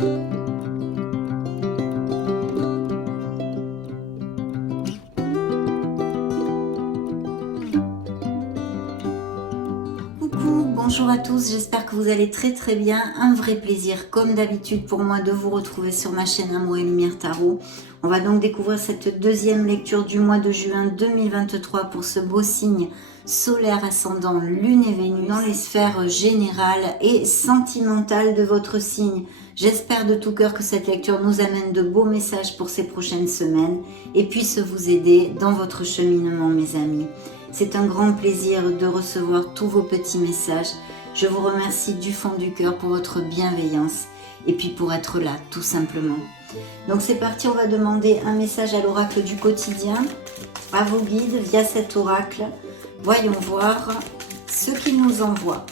Coucou, bonjour à tous, j'espère que vous allez très bien. Un vrai plaisir, comme d'habitude pour moi, de vous retrouver sur ma chaîne Amour et Lumière Tarot. On va donc découvrir cette deuxième lecture du mois de juin 2023 pour ce beau signe solaire ascendant Lune et Vénus dans les sphères générales et sentimentales de votre signe. J'espère de tout cœur que cette lecture nous amène de beaux messages pour ces prochaines semaines et puisse vous aider dans votre cheminement, mes amis. C'est un grand plaisir de recevoir tous vos petits messages. Je vous remercie du fond du cœur pour votre bienveillance et puis pour être là, tout simplement. Donc c'est parti, on va demander un message à l'oracle du quotidien, à vos guides via cet oracle. Voyons voir ce qu'il nous envoie.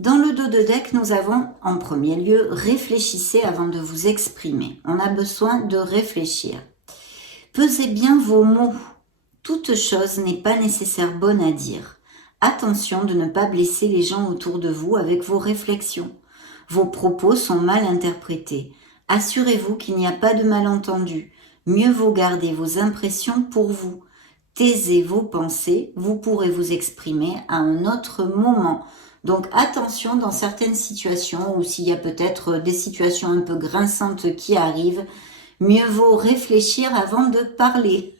Dans le dos de deck, nous avons en premier lieu « Réfléchissez avant de vous exprimer ». On a besoin de réfléchir. Pesez bien vos mots. Toute chose n'est pas nécessaire bonne à dire. Attention de ne pas blesser les gens autour de vous avec vos réflexions. Vos propos sont mal interprétés. Assurez-vous qu'il n'y a pas de malentendu. Mieux vaut garder vos impressions pour vous. Taisez vos pensées, vous pourrez vous exprimer à un autre moment. Donc attention dans certaines situations ou s'il y a peut-être des situations un peu grinçantes qui arrivent, mieux vaut réfléchir avant de parler.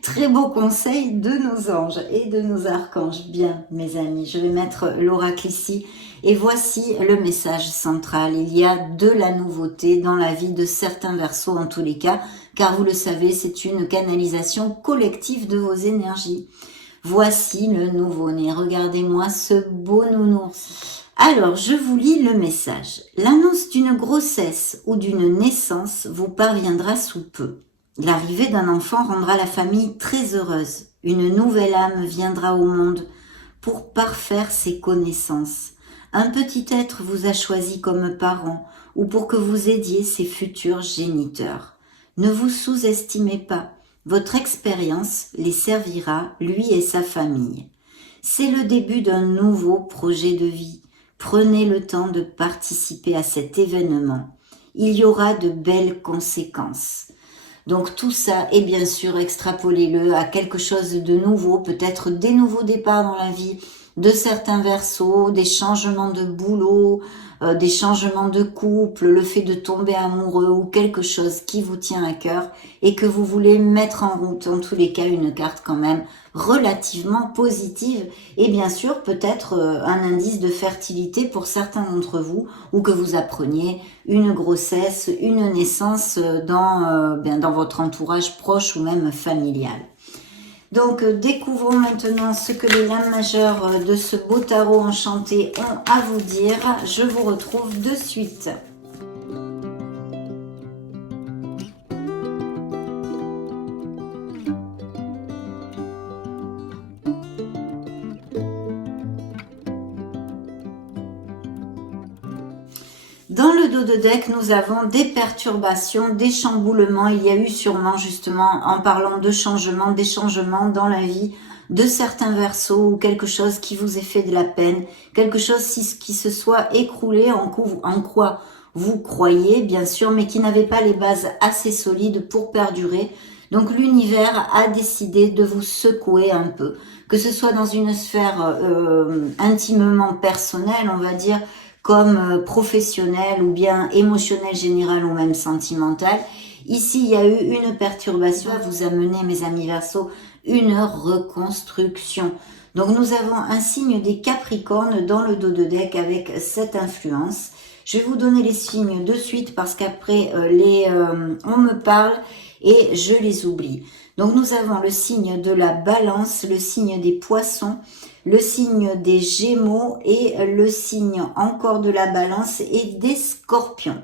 Très beau conseil de nos anges et de nos archanges. Bien, mes amis, je vais mettre l'oracle ici. Et voici le message central. Il y a de la nouveauté dans la vie de certains Verseaux en tous les cas, car vous le savez, c'est une canalisation collective de vos énergies. Voici le nouveau-né. Regardez-moi ce beau nounours. Alors, je vous lis le message. L'annonce d'une grossesse ou d'une naissance vous parviendra sous peu. L'arrivée d'un enfant rendra la famille très heureuse. Une nouvelle âme viendra au monde pour parfaire ses connaissances. Un petit être vous a choisi comme parent ou pour que vous aidiez ses futurs géniteurs. Ne vous sous-estimez pas. Votre expérience les servira, lui et sa famille. C'est le début d'un nouveau projet de vie. Prenez le temps de participer à cet événement. Il y aura de belles conséquences. Donc tout ça, et bien sûr, extrapolez-le à quelque chose de nouveau, peut-être des nouveaux départs dans la vie de certains Verseaux, des changements de boulot, des changements de couple, le fait de tomber amoureux ou quelque chose qui vous tient à cœur et que vous voulez mettre en route. En tous les cas, une carte quand même relativement positive et bien sûr peut-être un indice de fertilité pour certains d'entre vous ou que vous appreniez une grossesse, une naissance dans votre entourage proche ou même familial. Donc découvrons maintenant ce que les lames majeures de ce beau tarot enchanté ont à vous dire. Je vous retrouve de suite. Dans le dos de deck, nous avons des perturbations, des chamboulements. Il y a eu sûrement, justement, en parlant de changements, des changements dans la vie de certains Verseaux ou quelque chose qui vous ait fait de la peine, quelque chose qui se soit écroulé en quoi vous croyez, bien sûr, mais qui n'avait pas les bases assez solides pour perdurer. Donc l'univers a décidé de vous secouer un peu, que ce soit dans une sphère intimement personnelle, on va dire, comme professionnel ou bien émotionnel général ou même sentimental. Ici, il y a eu une perturbation à vous amener, mes amis Verseaux, une reconstruction. Donc, nous avons un signe des Capricornes dans le dos de deck avec cette influence. Je vais vous donner les signes de suite parce qu'après, on me parle et je les oublie. Donc, nous avons le signe de la Balance, le signe des Poissons, le signe des Gémeaux et le signe encore de la Balance et des Scorpions.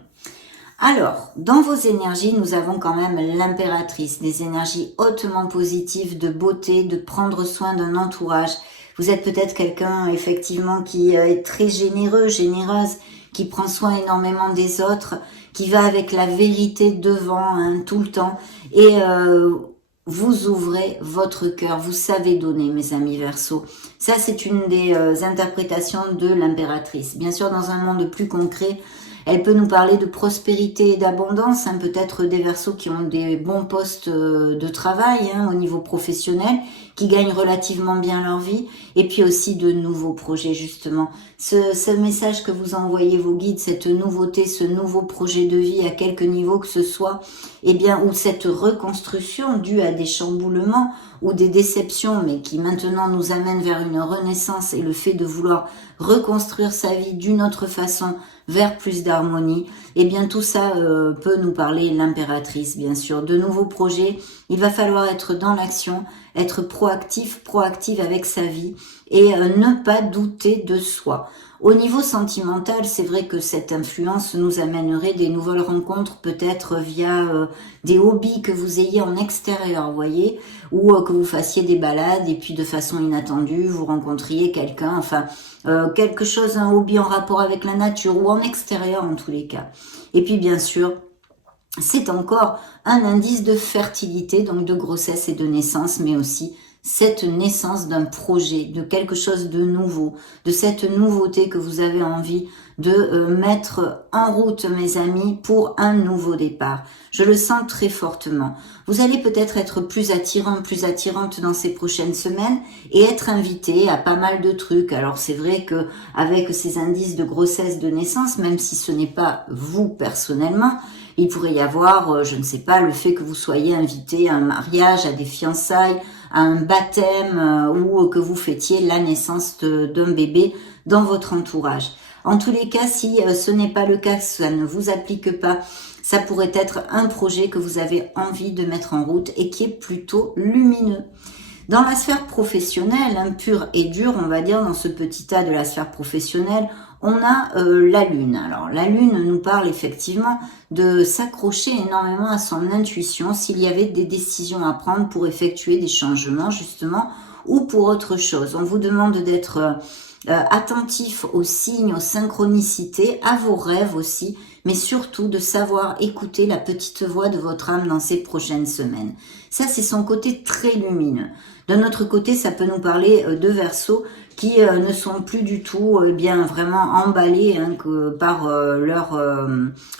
Alors, dans vos énergies, nous avons quand même l'impératrice, des énergies hautement positives, de beauté, de prendre soin d'un entourage. Vous êtes peut-être quelqu'un, effectivement, qui est très généreux, généreuse, qui prend soin énormément des autres, qui va avec la vérité devant tout le temps. Et vous ouvrez votre cœur, vous savez donner, mes amis Verseau. Ça, c'est une des interprétations de l'impératrice. Bien sûr, dans un monde plus concret, elle peut nous parler de prospérité et d'abondance, hein, peut-être des Verseaux qui ont des bons postes de travail au niveau professionnel, qui gagnent relativement bien leur vie, et puis aussi de nouveaux projets justement. Ce message que vous envoyez vos guides, cette nouveauté, ce nouveau projet de vie à quelque niveau que ce soit, eh bien, ou cette reconstruction due à des chamboulements ou des déceptions, mais qui maintenant nous amène vers une renaissance et le fait de vouloir reconstruire sa vie d'une autre façon, vers plus d'harmonie, eh bien tout ça peut nous parler l'impératrice, bien sûr. De nouveaux projets, il va falloir être dans l'action, être proactive avec sa vie et ne pas douter de soi. Au niveau sentimental, c'est vrai que cette influence nous amènerait des nouvelles rencontres, peut-être via des hobbies que vous ayez en extérieur, vous voyez, ou que vous fassiez des balades et puis de façon inattendue, vous rencontriez quelqu'un, enfin quelque chose, un hobby en rapport avec la nature ou en extérieur en tous les cas. Et puis bien sûr, c'est encore un indice de fertilité, donc de grossesse et de naissance, mais aussi cette naissance d'un projet, de quelque chose de nouveau, de cette nouveauté que vous avez envie de mettre en route, mes amis, pour un nouveau départ. Je le sens très fortement. Vous allez peut-être être plus attirant, plus attirante dans ces prochaines semaines et être invité à pas mal de trucs. Alors c'est vrai que avec ces indices de grossesse, de naissance, même si ce n'est pas vous personnellement, il pourrait y avoir, je ne sais pas, le fait que vous soyez invité à un mariage, à des fiançailles, à un baptême ou que vous fêtiez la naissance d'un bébé dans votre entourage. En tous les cas, si ce n'est pas le cas, ça ne vous applique pas, ça pourrait être un projet que vous avez envie de mettre en route et qui est plutôt lumineux. Dans la sphère professionnelle, pure et dure, on va dire, dans ce petit tas de la sphère professionnelle, on a la Lune. Alors la Lune nous parle effectivement de s'accrocher énormément à son intuition s'il y avait des décisions à prendre pour effectuer des changements justement ou pour autre chose. On vous demande d'être attentif aux signes, aux synchronicités, à vos rêves aussi, mais surtout de savoir écouter la petite voix de votre âme dans ces prochaines semaines. Ça, c'est son côté très lumineux. D'un autre côté, ça peut nous parler de Verseaux qui ne sont plus du tout bien vraiment emballés par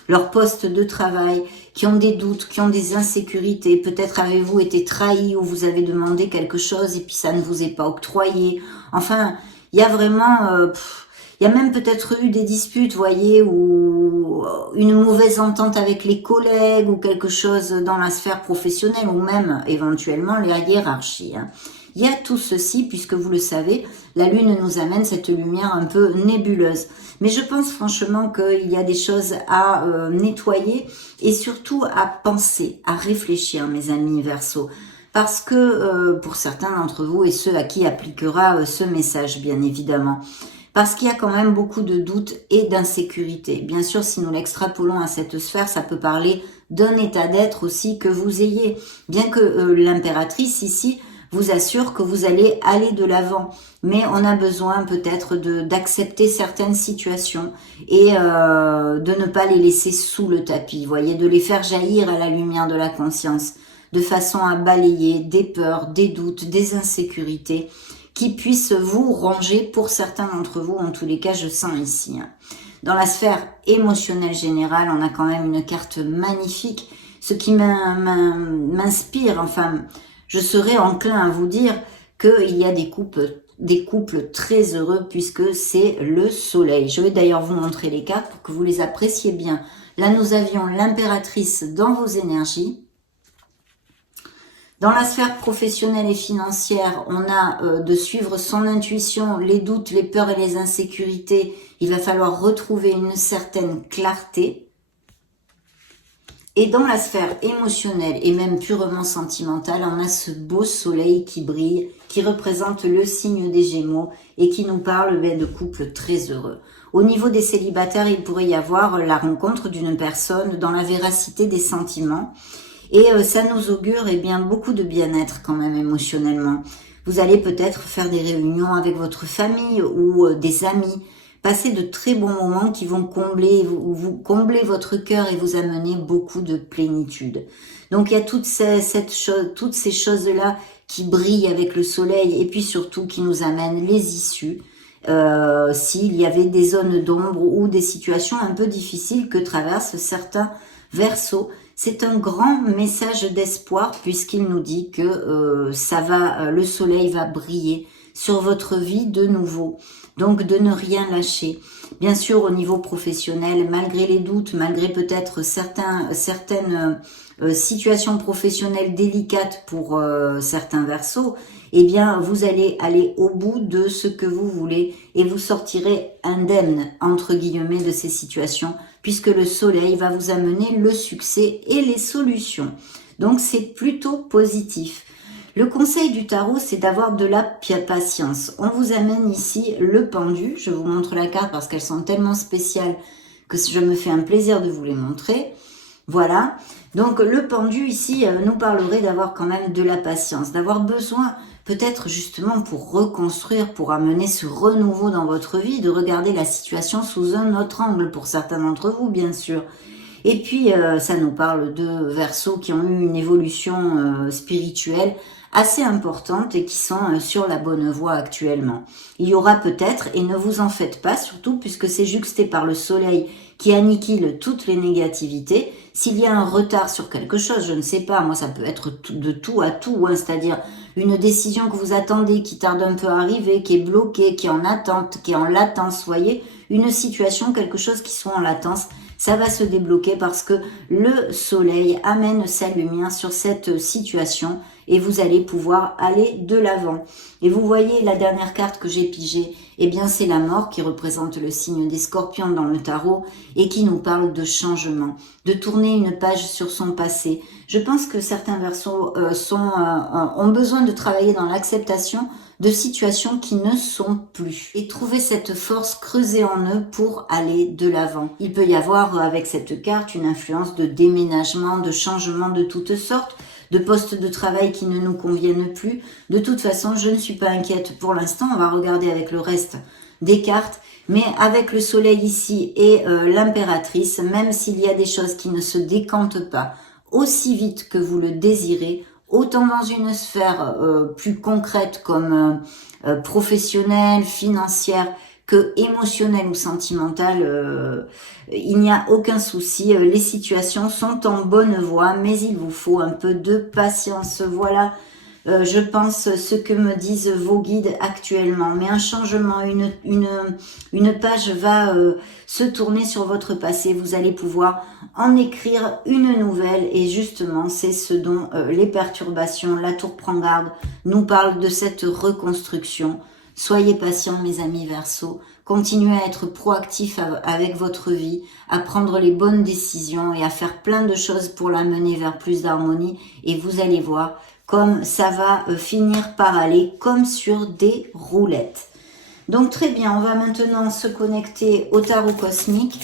leur poste de travail, qui ont des doutes, qui ont des insécurités. Peut-être avez-vous été trahi ou vous avez demandé quelque chose et puis ça ne vous est pas octroyé. Enfin, il y a vraiment... il y a même peut-être eu des disputes, voyez, ou une mauvaise entente avec les collègues ou quelque chose dans la sphère professionnelle ou même éventuellement la hiérarchie. Il y a tout ceci, puisque vous le savez, la Lune nous amène cette lumière un peu nébuleuse. Mais je pense franchement qu'il y a des choses à nettoyer et surtout à penser, à réfléchir, mes amis Verseaux. Parce que pour certains d'entre vous et ceux à qui appliquera ce message, bien évidemment, parce qu'il y a quand même beaucoup de doutes et d'insécurité. Bien sûr, si nous l'extrapolons à cette sphère, ça peut parler d'un état d'être aussi que vous ayez. Bien que l'impératrice ici vous assure que vous allez aller de l'avant. Mais on a besoin peut-être d'accepter certaines situations et de ne pas les laisser sous le tapis. Vous voyez, de les faire jaillir à la lumière de la conscience, de façon à balayer des peurs, des doutes, des insécurités qui puissent vous ronger pour certains d'entre vous, en tous les cas je sens ici. Dans la sphère émotionnelle générale, on a quand même une carte magnifique, ce qui m'inspire, enfin je serais enclin à vous dire qu'il y a des couples très heureux puisque c'est le soleil. Je vais d'ailleurs vous montrer les cartes pour que vous les appréciez bien. Là nous avions l'impératrice dans vos énergies. Dans la sphère professionnelle et financière, on a de suivre son intuition, les doutes, les peurs et les insécurités. Il va falloir retrouver une certaine clarté. Et dans la sphère émotionnelle et même purement sentimentale, on a ce beau soleil qui brille, qui représente le signe des Gémeaux et qui nous parle de couples très heureux. Au niveau des célibataires, il pourrait y avoir la rencontre d'une personne dans la véracité des sentiments. Et ça nous augure bien beaucoup de bien-être quand même émotionnellement. Vous allez peut-être faire des réunions avec votre famille ou des amis, passer de très bons moments qui vont combler, vous combler votre cœur et vous amener beaucoup de plénitude. Donc il y a toutes ces choses-là qui brillent avec le soleil et puis surtout qui nous amènent les issues. S'il y avait des zones d'ombre ou des situations un peu difficiles que traversent certains Verseaux, c'est un grand message d'espoir puisqu'il nous dit que le soleil va briller sur votre vie de nouveau. Donc de ne rien lâcher. Bien sûr, au niveau professionnel, malgré les doutes, malgré peut-être certaines situations professionnelles délicates pour certains Verseaux, eh bien, vous allez aller au bout de ce que vous voulez et vous sortirez indemne, entre guillemets, de ces situations, puisque le soleil va vous amener le succès et les solutions. Donc, c'est plutôt positif. Le conseil du tarot, c'est d'avoir de la patience. On vous amène ici le pendu. Je vous montre la carte parce qu'elles sont tellement spéciales que je me fais un plaisir de vous les montrer. Voilà. Donc, le pendu ici nous parlerait d'avoir quand même de la patience, d'avoir besoin peut-être justement pour reconstruire, pour amener ce renouveau dans votre vie, de regarder la situation sous un autre angle pour certains d'entre vous, bien sûr. Et puis, ça nous parle de Verseaux qui ont eu une évolution spirituelle assez importante et qui sont sur la bonne voie actuellement. Il y aura peut-être, et ne vous en faites pas surtout, puisque c'est juxté par le soleil qui anniquile toutes les négativités, s'il y a un retard sur quelque chose, je ne sais pas, moi ça peut être de tout à tout, hein, c'est-à-dire une décision que vous attendez, qui tarde un peu à arriver, qui est bloquée, qui est en attente, qui est en latence, voyez, une situation, quelque chose qui soit en latence, ça va se débloquer parce que le soleil amène sa lumière sur cette situation et vous allez pouvoir aller de l'avant. Et vous voyez la dernière carte que j'ai pigée, eh bien c'est la mort qui représente le signe des scorpions dans le tarot et qui nous parle de changement, de tourner une page sur son passé. Je pense que certains Verseaux ont besoin de travailler dans l'acceptation de situations qui ne sont plus et trouver cette force creusée en eux pour aller de l'avant. Il peut y avoir avec cette carte une influence de déménagement, de changement de toutes sortes, de postes de travail qui ne nous conviennent plus. De toute façon, je ne suis pas inquiète pour l'instant. On va regarder avec le reste des cartes. Mais avec le soleil ici et l'impératrice, même s'il y a des choses qui ne se décantent pas aussi vite que vous le désirez, autant dans une sphère plus concrète comme professionnelle, financière, que émotionnelle ou sentimentale, il n'y a aucun souci. Les situations sont en bonne voie, mais il vous faut un peu de patience. Voilà, je pense, ce que me disent vos guides actuellement. Mais un changement, une page va se tourner sur votre passé. Vous allez pouvoir en écrire une nouvelle. Et justement, c'est ce dont les perturbations, la tour prend garde, nous parlent de cette reconstruction. Soyez patients, mes amis Verseaux. Continuez à être proactifs avec votre vie, à prendre les bonnes décisions et à faire plein de choses pour la mener vers plus d'harmonie. Et vous allez voir comme ça va finir par aller comme sur des roulettes. Donc très bien, on va maintenant se connecter au tarot cosmique.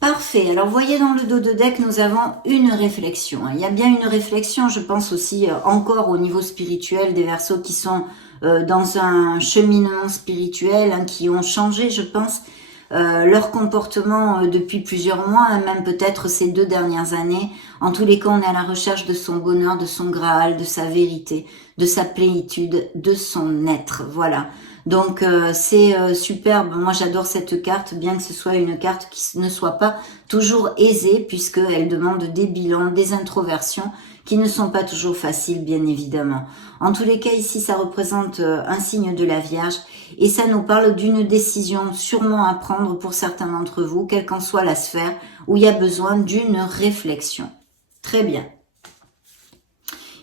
Parfait. Alors, vous voyez dans le dos de deck, nous avons une réflexion. Il y a bien une réflexion, je pense aussi encore au niveau spirituel des Verseaux qui sont dans un cheminement spirituel, hein, qui ont changé, je pense, leur comportement depuis plusieurs mois, hein, même peut-être ces 2 dernières années. En tous les cas, on est à la recherche de son bonheur, de son Graal, de sa vérité, de sa plénitude, de son être. Voilà. Donc c'est superbe, moi j'adore cette carte, bien que ce soit une carte qui ne soit pas toujours aisée, puisqu'elle demande des bilans, des introversions, qui ne sont pas toujours faciles, bien évidemment. En tous les cas, ici, ça représente un signe de la Vierge, et ça nous parle d'une décision sûrement à prendre pour certains d'entre vous, quelle qu'en soit la sphère, où il y a besoin d'une réflexion. Très bien.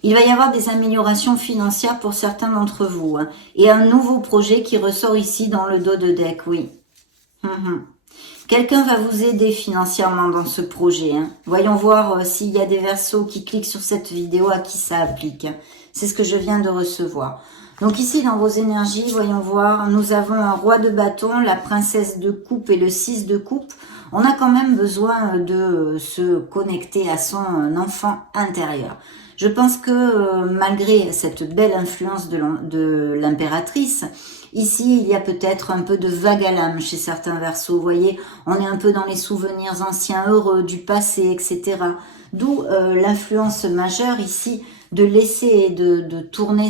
Il va y avoir des améliorations financières pour certains d'entre vous. Hein, et un nouveau projet qui ressort ici dans le dos de deck, oui. Quelqu'un va vous aider financièrement dans ce projet. Hein. Voyons voir s'il y a des Verseaux qui cliquent sur cette vidéo à qui ça applique. Hein. C'est ce que je viens de recevoir. Donc ici, dans vos énergies, voyons voir, nous avons un roi de bâton, la princesse de coupe et le 6 de coupe. On a quand même besoin de se connecter à son enfant intérieur. Je pense que malgré cette belle influence de l'impératrice, ici, il y a peut-être un peu de vague à l'âme chez certains Verseaux. Vous voyez, on est un peu dans les souvenirs anciens heureux du passé, etc. D'où l'influence majeure ici de laisser et de tourner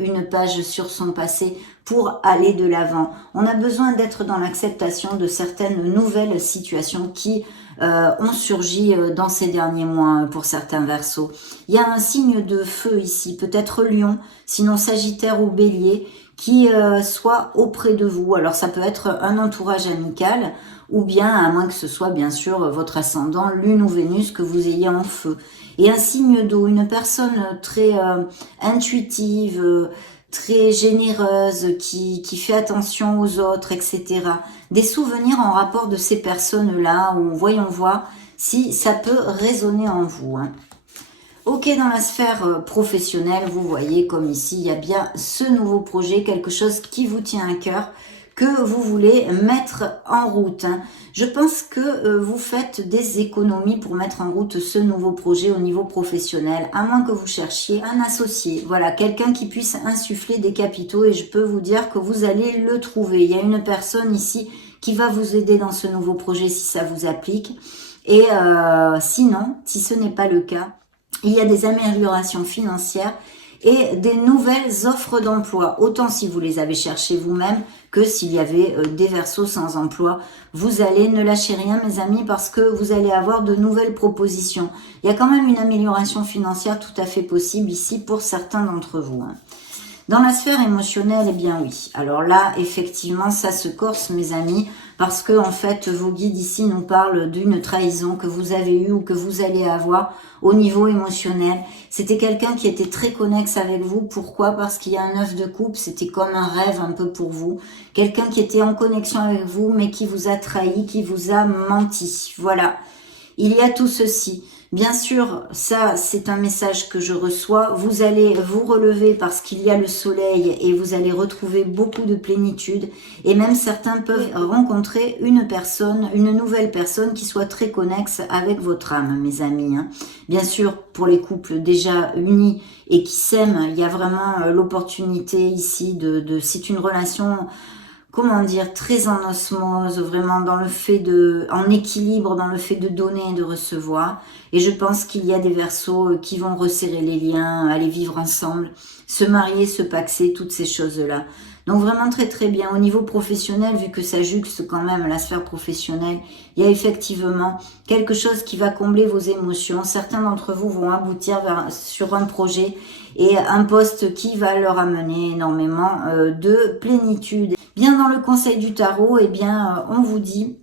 une page sur son passé pour aller de l'avant. On a besoin d'être dans l'acceptation de certaines nouvelles situations qui ont surgi dans ces derniers mois pour certains Verseaux. Il y a un signe de feu ici, peut-être Lion, sinon Sagittaire ou Bélier, qui soit auprès de vous. Alors ça peut être un entourage amical, ou bien, à moins que ce soit bien sûr votre ascendant, Lune ou Vénus que vous ayez en feu. Et un signe d'eau, une personne très intuitive, très généreuse, qui fait attention aux autres, etc. Des souvenirs en rapport de ces personnes-là, où voyons voir si ça peut résonner en vous. Ok, dans la sphère professionnelle, vous voyez comme ici, il y a bien ce nouveau projet, quelque chose qui vous tient à cœur, que vous voulez mettre en route. Je pense que vous faites des économies pour mettre en route ce nouveau projet au niveau professionnel, à moins que vous cherchiez un associé, voilà, quelqu'un qui puisse insuffler des capitaux, et je peux vous dire que vous allez le trouver. Il y a une personne ici qui va vous aider dans ce nouveau projet si ça vous applique, et sinon, si ce n'est pas le cas, il y a des améliorations financières et des nouvelles offres d'emploi, autant si vous les avez cherchées vous-même que s'il y avait des Verseaux sans emploi. Vous allez, ne lâchez rien mes amis, parce que vous allez avoir de nouvelles propositions. Il y a quand même une amélioration financière tout à fait possible ici pour certains d'entre vous. Dans la sphère émotionnelle, eh bien oui. Alors là, effectivement, ça se corse, mes amis, parce que en fait, vos guides ici nous parlent d'une trahison que vous avez eue ou que vous allez avoir au niveau émotionnel. C'était quelqu'un qui était très connexe avec vous. Pourquoi? Parce qu'il y a un 9 de coupe, c'était comme un rêve un peu pour vous. Quelqu'un qui était en connexion avec vous, mais qui vous a trahi, qui vous a menti. Voilà. Il y a tout ceci. Bien sûr, ça, c'est un message que je reçois. Vous allez vous relever parce qu'il y a le soleil et vous allez retrouver beaucoup de plénitude. Et même certains peuvent rencontrer une personne, une nouvelle personne qui soit très connexe avec votre âme, mes amis. Bien sûr, pour les couples déjà unis et qui s'aiment, il y a vraiment l'opportunité ici c'est une relation, comment dire, très en osmose, vraiment dans le fait en équilibre, dans le fait de donner et de recevoir. Et je pense qu'il y a des Verseaux qui vont resserrer les liens, aller vivre ensemble, se marier, se paxer, toutes ces choses-là. Donc vraiment très très bien. Au niveau professionnel, vu que ça juxte quand même la sphère professionnelle, il y a effectivement quelque chose qui va combler vos émotions. Certains d'entre vous vont aboutir sur un projet et un poste qui va leur amener énormément de plénitude. Bien dans le conseil du tarot, eh bien, on vous dit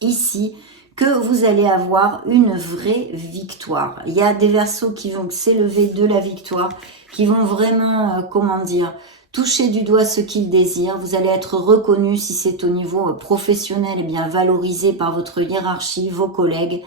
ici que vous allez avoir une vraie victoire. Il y a des Verseaux qui vont s'élever de la victoire, qui vont vraiment, comment dire, toucher du doigt ce qu'ils désirent. Vous allez être reconnu si c'est au niveau professionnel, eh bien valorisé par votre hiérarchie, vos collègues,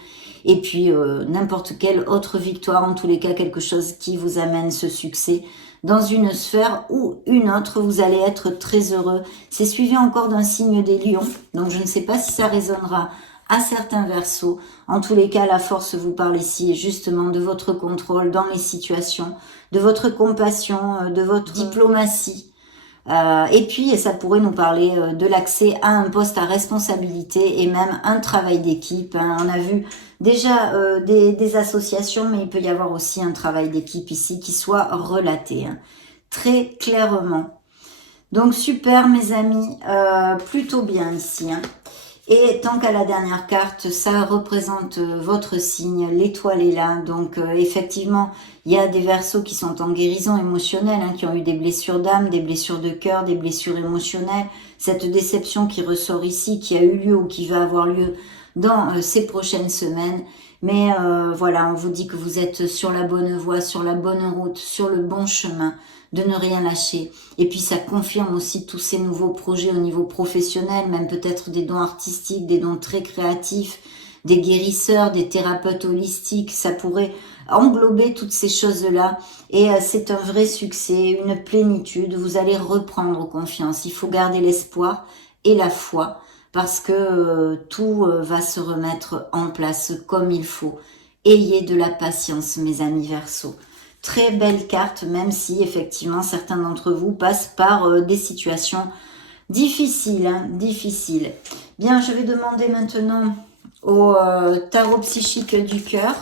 et puis n'importe quelle autre victoire, en tous les cas quelque chose qui vous amène ce succès. Dans une sphère ou une autre, vous allez être très heureux. C'est suivi encore d'un signe des lions, donc je ne sais pas si ça résonnera à certains Verseaux. En tous les cas, la force vous parle ici justement de votre contrôle dans les situations, de votre compassion, de votre diplomatie. Et puis, ça pourrait nous parler de l'accès à un poste à responsabilité et même un travail d'équipe. On a vu déjà des associations, mais il peut y avoir aussi un travail d'équipe ici qui soit relaté très clairement. Donc super mes amis, plutôt bien ici. Et tant qu'à la dernière carte, ça représente votre signe, l'étoile est là. Donc effectivement, il y a des Verseaux qui sont en guérison émotionnelle, qui ont eu des blessures d'âme, des blessures de cœur, des blessures émotionnelles. Cette déception qui ressort ici, qui a eu lieu ou qui va avoir lieu dans ces prochaines semaines. Mais voilà, on vous dit que vous êtes sur la bonne voie, sur la bonne route, sur le bon chemin, de ne rien lâcher. Et puis ça confirme aussi tous ces nouveaux projets au niveau professionnel, même peut-être des dons artistiques, des dons très créatifs, des guérisseurs, des thérapeutes holistiques. Ça pourrait englober toutes ces choses-là et c'est un vrai succès, une plénitude. Vous allez reprendre confiance. Il faut garder l'espoir et la foi parce que tout va se remettre en place comme il faut. Ayez de la patience, mes amis Verseau. Très belle carte, même si effectivement certains d'entre vous passent par des situations difficiles. Difficiles. Bien, je vais demander maintenant au tarot psychique du cœur.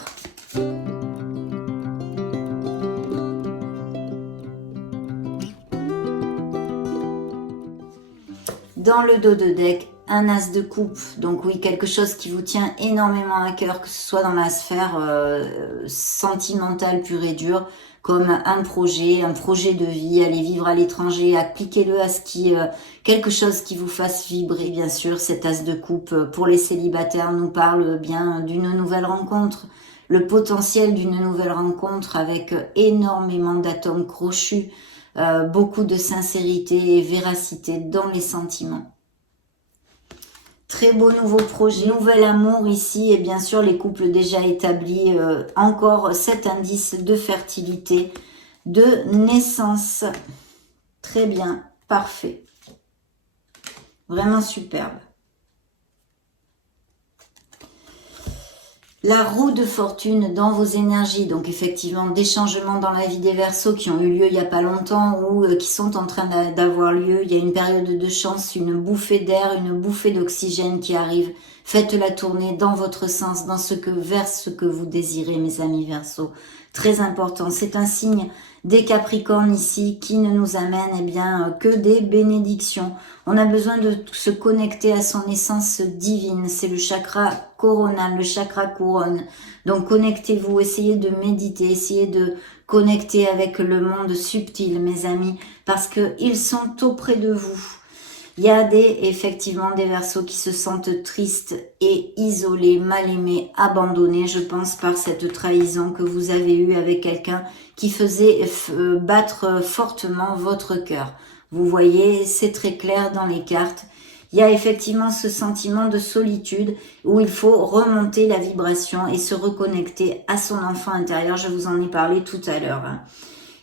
Dans le dos de deck, un as de coupe, donc oui, quelque chose qui vous tient énormément à cœur, que ce soit dans la sphère sentimentale pure et dure, comme un projet de vie, aller vivre à l'étranger, appliquez-le à ce qui, quelque chose qui vous fasse vibrer, bien sûr. Cet as de coupe, pour les célibataires, nous parle bien d'une nouvelle rencontre, le potentiel d'une nouvelle rencontre avec énormément d'atomes crochus, beaucoup de sincérité et véracité dans les sentiments. Très beau nouveau projet, nouvel amour ici et bien sûr les couples déjà établis, encore cet indice de fertilité, de naissance. Très bien, parfait. Vraiment superbe. La roue de fortune dans vos énergies, donc effectivement des changements dans la vie des Verseaux qui ont eu lieu il n'y a pas longtemps ou qui sont en train d'avoir lieu. Il y a une période de chance, une bouffée d'air, une bouffée d'oxygène qui arrive. Faites la tournée dans votre sens, vers ce que vous désirez, mes amis Verseaux. Très important, c'est un signe des Capricornes ici qui ne nous amène que des bénédictions. On a besoin de se connecter à son essence divine. C'est le chakra coronal, le chakra couronne. Donc connectez-vous, essayez de méditer, essayez de connecter avec le monde subtil, mes amis, parce qu'ils sont auprès de vous. Il y a effectivement des Verseaux qui se sentent tristes et isolés, mal aimés, abandonnés, je pense, par cette trahison que vous avez eue avec quelqu'un qui faisait battre fortement votre cœur. Vous voyez, c'est très clair dans les cartes. Il y a effectivement ce sentiment de solitude où il faut remonter la vibration et se reconnecter à son enfant intérieur. Je vous en ai parlé tout à l'heure.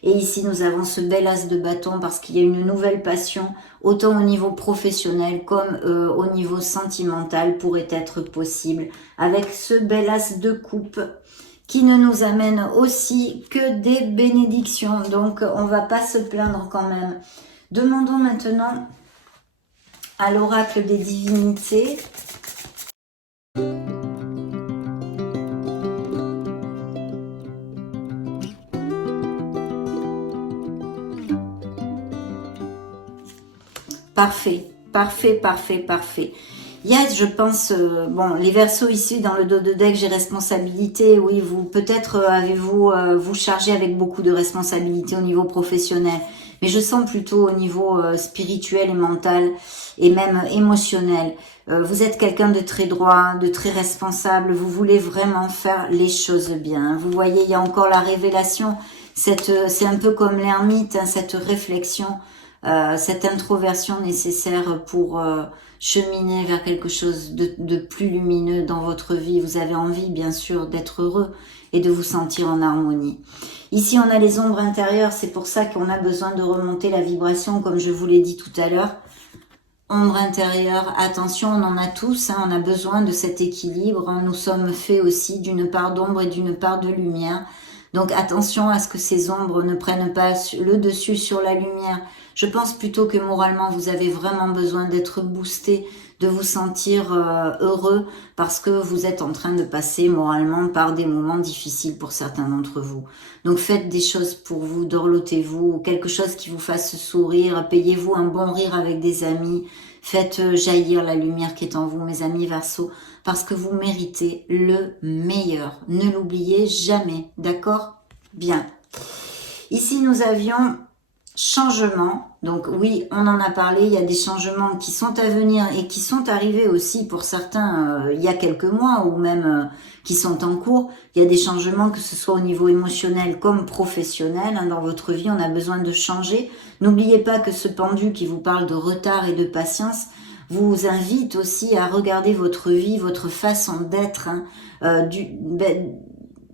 Et ici, nous avons ce bel as de bâton parce qu'il y a une nouvelle passion, autant au niveau professionnel comme au niveau sentimental pourrait être possible. Avec ce bel as de coupe qui ne nous amène aussi que des bénédictions. Donc, on va pas se plaindre quand même. Demandons maintenant à l'oracle des divinités. Parfait, parfait, parfait, parfait. Il y a, je pense, bon, les Verseaux ici dans le dos de deck, j'ai responsabilité. Oui, vous peut-être avez-vous vous chargé avec beaucoup de responsabilités au niveau professionnel, mais je sens plutôt au niveau spirituel et mental et même émotionnel. Vous êtes quelqu'un de très droit, de très responsable. Vous voulez vraiment faire les choses bien. Vous voyez, il y a encore la révélation. C'est un peu comme l'ermite, hein, cette réflexion. Cette introversion nécessaire pour cheminer vers quelque chose de plus lumineux dans votre vie. Vous avez envie, bien sûr, d'être heureux et de vous sentir en harmonie. Ici, on a les ombres intérieures. C'est pour ça qu'on a besoin de remonter la vibration, comme je vous l'ai dit tout à l'heure. Ombre intérieure, attention, on en a tous. Hein, on a besoin de cet équilibre. Hein, nous sommes faits aussi d'une part d'ombre et d'une part de lumière. Donc attention à ce que ces ombres ne prennent pas le dessus sur la lumière. Je pense plutôt que moralement, vous avez vraiment besoin d'être boosté, de vous sentir heureux parce que vous êtes en train de passer moralement par des moments difficiles pour certains d'entre vous. Donc faites des choses pour vous, dorlotez-vous, quelque chose qui vous fasse sourire, payez-vous un bon rire avec des amis, faites jaillir la lumière qui est en vous, mes amis Verseaux, parce que vous méritez le meilleur. Ne l'oubliez jamais, d'accord? Bien. Ici, nous avions changement. Donc oui, on en a parlé, il y a des changements qui sont à venir et qui sont arrivés aussi pour certains il y a quelques mois ou même qui sont en cours. Il y a des changements que ce soit au niveau émotionnel comme professionnel. Hein, dans votre vie, on a besoin de changer. N'oubliez pas que ce pendu qui vous parle de retard et de patience vous invite aussi à regarder votre vie, votre façon d'être, hein,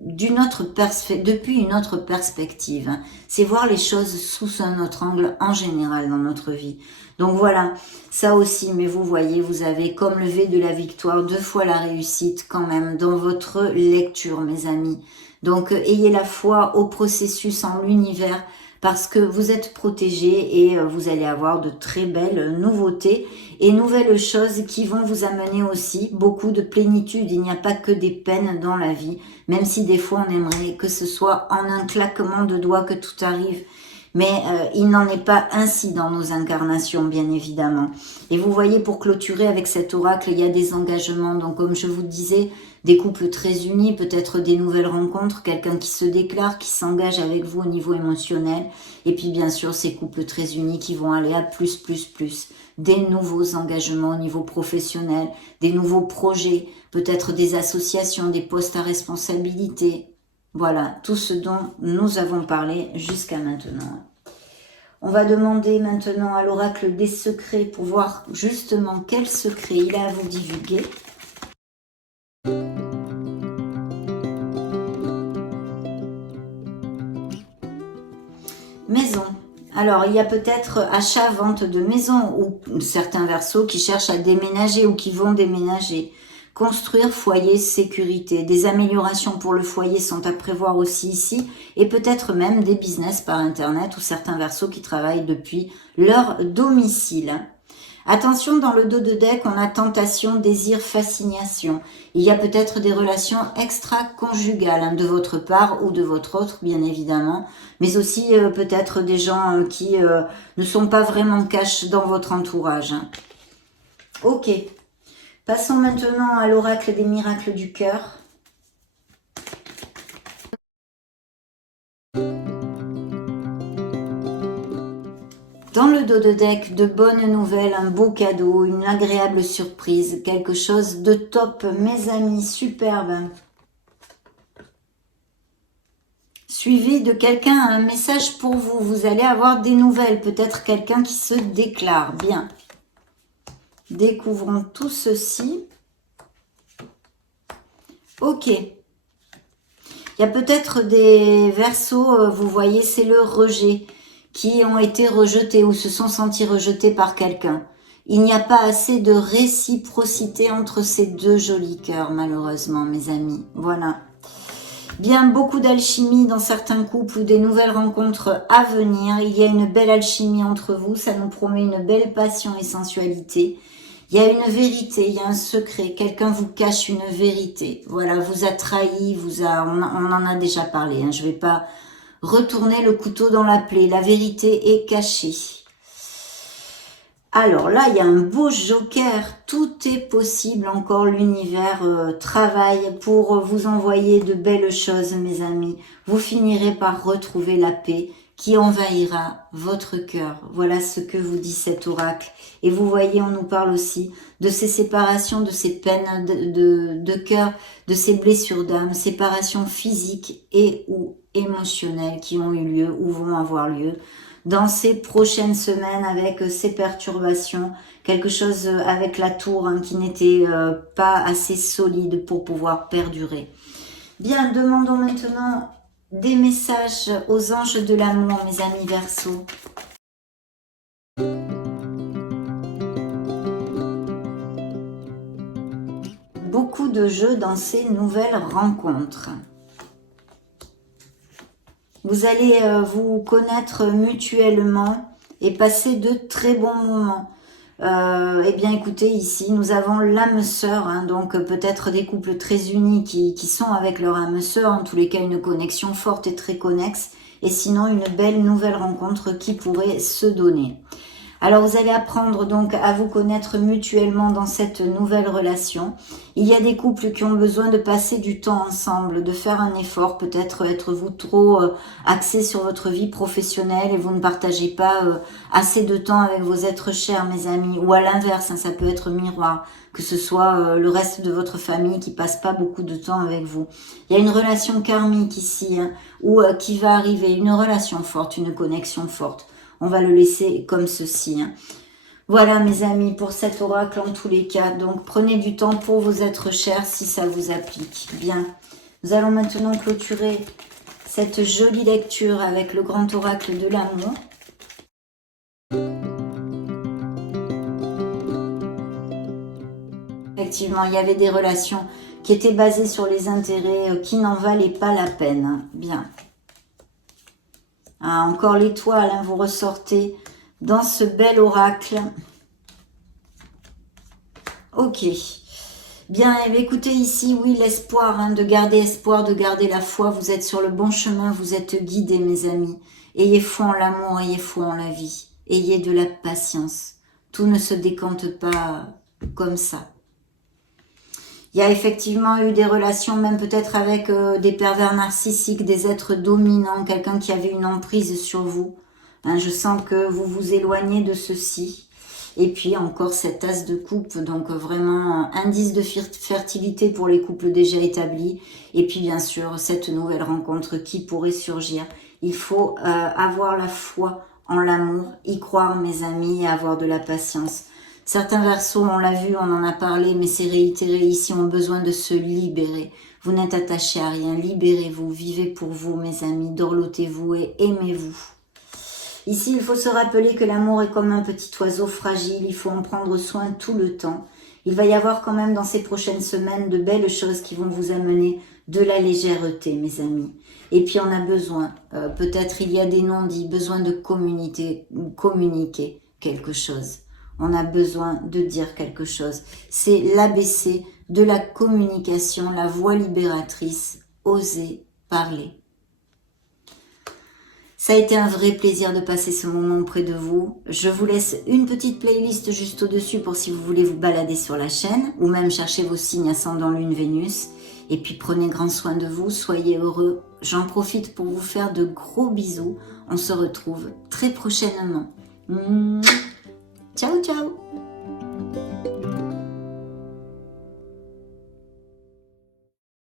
depuis une autre perspective. C'est voir les choses sous un autre angle en général dans notre vie. Donc voilà, ça aussi, mais vous voyez, vous avez comme le V de la victoire, 2 fois la réussite quand même dans votre lecture, mes amis. Donc ayez la foi au processus, en l'univers, parce que vous êtes protégés et vous allez avoir de très belles nouveautés et nouvelles choses qui vont vous amener aussi beaucoup de plénitude. Il n'y a pas que des peines dans la vie, même si des fois on aimerait que ce soit en un claquement de doigts que tout arrive. Mais il n'en est pas ainsi dans nos incarnations, bien évidemment. Et vous voyez, pour clôturer avec cet oracle, il y a des engagements. Donc comme je vous disais, des couples très unis, peut-être des nouvelles rencontres, quelqu'un qui se déclare, qui s'engage avec vous au niveau émotionnel. Et puis bien sûr, ces couples très unis qui vont aller à plus. Des nouveaux engagements au niveau professionnel, des nouveaux projets, peut-être des associations, des postes à responsabilité. Voilà, tout ce dont nous avons parlé jusqu'à maintenant. On va demander maintenant à l'oracle des secrets pour voir justement quel secret il a à vous divulguer. Maison. Alors, il y a peut-être achat, vente de maison ou certains verseaux qui cherchent à déménager ou qui vont déménager. Construire, foyer, sécurité. Des améliorations pour le foyer sont à prévoir aussi ici et peut-être même des business par Internet ou certains verseaux qui travaillent depuis leur domicile. Attention, dans le dos de deck, on a tentation, désir, fascination. Il y a peut-être des relations extra-conjugales de votre part ou de votre autre, bien évidemment, mais aussi peut-être des gens qui ne sont pas vraiment cash dans votre entourage. Ok, passons maintenant à l'oracle des miracles du cœur. Dans le dos de deck, de bonnes nouvelles, un beau cadeau, une agréable surprise, quelque chose de top, mes amis, superbe. Suivi de quelqu'un, un message pour vous. Vous allez avoir des nouvelles, peut-être quelqu'un qui se déclare. Bien. Découvrons tout ceci. Ok. Il y a peut-être des verseaux, vous voyez, c'est le rejet, qui ont été rejetés ou se sont sentis rejetés par quelqu'un. Il n'y a pas assez de réciprocité entre ces deux jolis cœurs, malheureusement, mes amis. Voilà. Bien, beaucoup d'alchimie dans certains couples ou des nouvelles rencontres à venir. Il y a une belle alchimie entre vous, ça nous promet une belle passion et sensualité. Il y a une vérité, il y a un secret, quelqu'un vous cache une vérité. Voilà, vous a trahi, on en a déjà parlé, hein. Je ne vais pas retourner le couteau dans la plaie, la vérité est cachée. Alors là, il y a un beau joker, tout est possible, encore l'univers travaille pour vous envoyer de belles choses, mes amis. Vous finirez par retrouver la paix qui envahira votre cœur. Voilà ce que vous dit cet oracle. Et vous voyez, on nous parle aussi de ces séparations, de ces peines de cœur, de ces blessures d'âme, séparations physiques et ou émotionnelles qui ont eu lieu ou vont avoir lieu dans ces prochaines semaines avec ces perturbations, quelque chose avec la tour qui n'était pas assez solide pour pouvoir perdurer. Bien, demandons maintenant des messages aux anges de l'amour, mes amis Verseaux. Beaucoup de jeux dans ces nouvelles rencontres. Vous allez vous connaître mutuellement et passer de très bons moments. Eh bien écoutez, ici nous avons l'âme sœur, donc peut-être des couples très unis qui sont avec leur âme sœur, en tous les cas une connexion forte et très connexe, et sinon une belle nouvelle rencontre qui pourrait se donner. Alors vous allez apprendre donc à vous connaître mutuellement dans cette nouvelle relation. Il y a des couples qui ont besoin de passer du temps ensemble, de faire un effort, peut-être êtes-vous trop axé sur votre vie professionnelle et vous ne partagez pas assez de temps avec vos êtres chers, mes amis. Ou à l'inverse, ça peut être miroir, que ce soit le reste de votre famille qui passe pas beaucoup de temps avec vous. Il y a une relation karmique ici, ou qui va arriver, une relation forte, une connexion forte. On va le laisser comme ceci. Voilà mes amis pour cet oracle en tous les cas. Donc prenez du temps pour vous être chers si ça vous applique. Bien. Nous allons maintenant clôturer cette jolie lecture avec le grand oracle de l'amour. Effectivement, il y avait des relations qui étaient basées sur les intérêts qui n'en valaient pas la peine. Bien. Ah, encore l'étoile, hein, vous ressortez dans ce bel oracle. Ok. Bien, écoutez ici, oui, l'espoir, hein, de garder espoir, de garder la foi. Vous êtes sur le bon chemin, vous êtes guidés, mes amis. Ayez foi en l'amour, ayez foi en la vie. Ayez de la patience. Tout ne se décante pas comme ça. Il y a effectivement eu des relations, même peut-être avec des pervers narcissiques, des êtres dominants, quelqu'un qui avait une emprise sur vous. Hein, je sens que vous vous éloignez de ceci. Et puis encore cet as de coupe, donc vraiment indice de fertilité pour les couples déjà établis. Et puis bien sûr, cette nouvelle rencontre qui pourrait surgir. Il faut avoir la foi en l'amour, y croire mes amis et avoir de la patience. Certains versos, on l'a vu, on en a parlé, mais c'est réitéré ici, ont besoin de se libérer. Vous n'êtes attachés à rien, libérez-vous, vivez pour vous mes amis, dorlotez-vous et aimez-vous. Ici, il faut se rappeler que l'amour est comme un petit oiseau fragile, il faut en prendre soin tout le temps. Il va y avoir quand même dans ces prochaines semaines de belles choses qui vont vous amener de la légèreté, mes amis. Et puis on a besoin, peut-être il y a des non-dits, besoin de communiquer quelque chose. On a besoin de dire quelque chose. C'est l'ABC de la communication, la voix libératrice, oser parler. Ça a été un vrai plaisir de passer ce moment auprès de vous. Je vous laisse une petite playlist juste au-dessus pour si vous voulez vous balader sur la chaîne ou même chercher vos signes ascendant Lune Vénus. Et puis prenez grand soin de vous, soyez heureux. J'en profite pour vous faire de gros bisous. On se retrouve très prochainement. Ciao, ciao!